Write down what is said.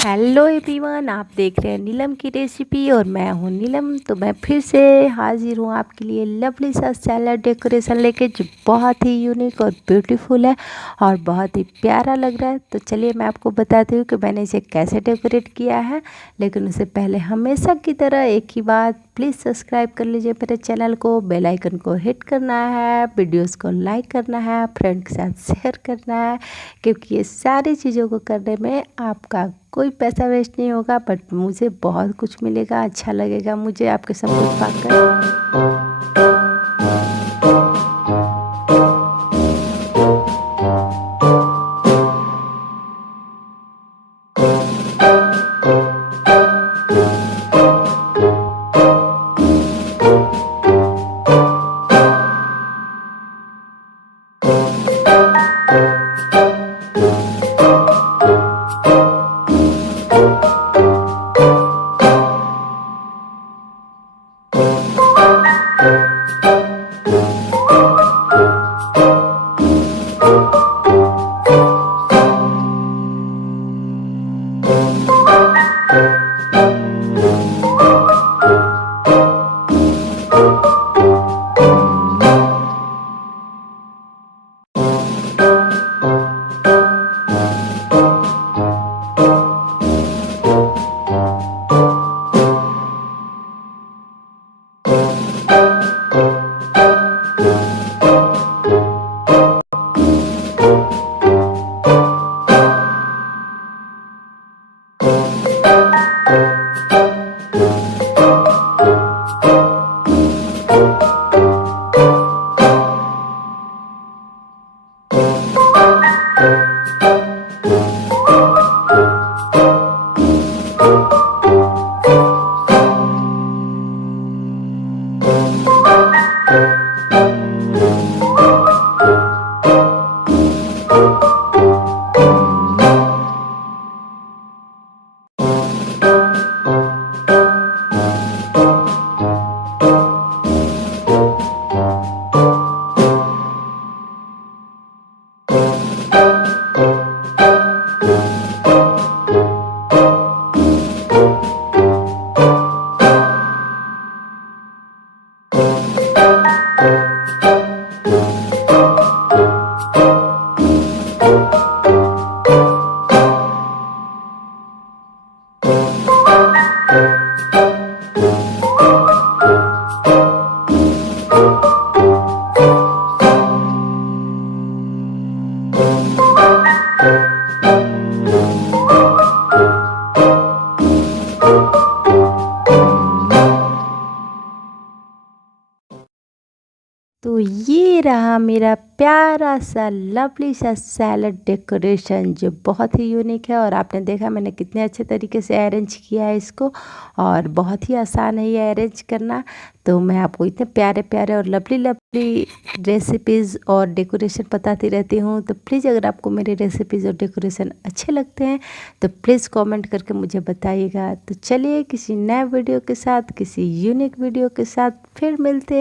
Hello everyone, आप देख रहे हैं नीलम की रेसिपी और मैं हूं नीलम। तो मैं फिर से हाजिर हूं आपके लिए लवली सा सैलड डेकोरेशन लेके, जो बहुत ही यूनिक और ब्यूटीफुल है और बहुत ही प्यारा लग रहा है। तो चलिए मैं आपको बताती हूँ कि मैंने इसे कैसे डेकोरेट किया है। लेकिन उससे पहले हमेशा की तरह एक ही बात, प्लीज़ सब्सक्राइब कर लीजिए मेरे चैनल को, बेल आइकन को हिट करना है, वीडियोस को लाइक करना है, फ्रेंड के साथ शेयर करना है, क्योंकि ये सारी चीज़ों को करने में आपका कोई पैसा वेस्ट नहीं होगा, बट मुझे बहुत कुछ मिलेगा, अच्छा लगेगा मुझे आपके सपोर्ट पाकर। तो ये रहा मेरा प्यारा सा लवली सा सैलड डेकोरेशन, जो बहुत ही यूनिक है। और आपने देखा मैंने कितने अच्छे तरीके से अरेंज किया है इसको, और बहुत ही आसान है ये अरेंज करना। तो मैं आपको इतने प्यारे प्यारे और लवली लवली रेसिपीज़ और डेकोरेशन बताती रहती हूँ। तो प्लीज़ अगर आपको मेरी रेसिपीज़ और डेकोरेशन अच्छे लगते हैं तो प्लीज़ कमेंट करके मुझे बताइएगा। तो चलिए किसी नए वीडियो के साथ, किसी यूनिक वीडियो के साथ फिर मिलते हैं।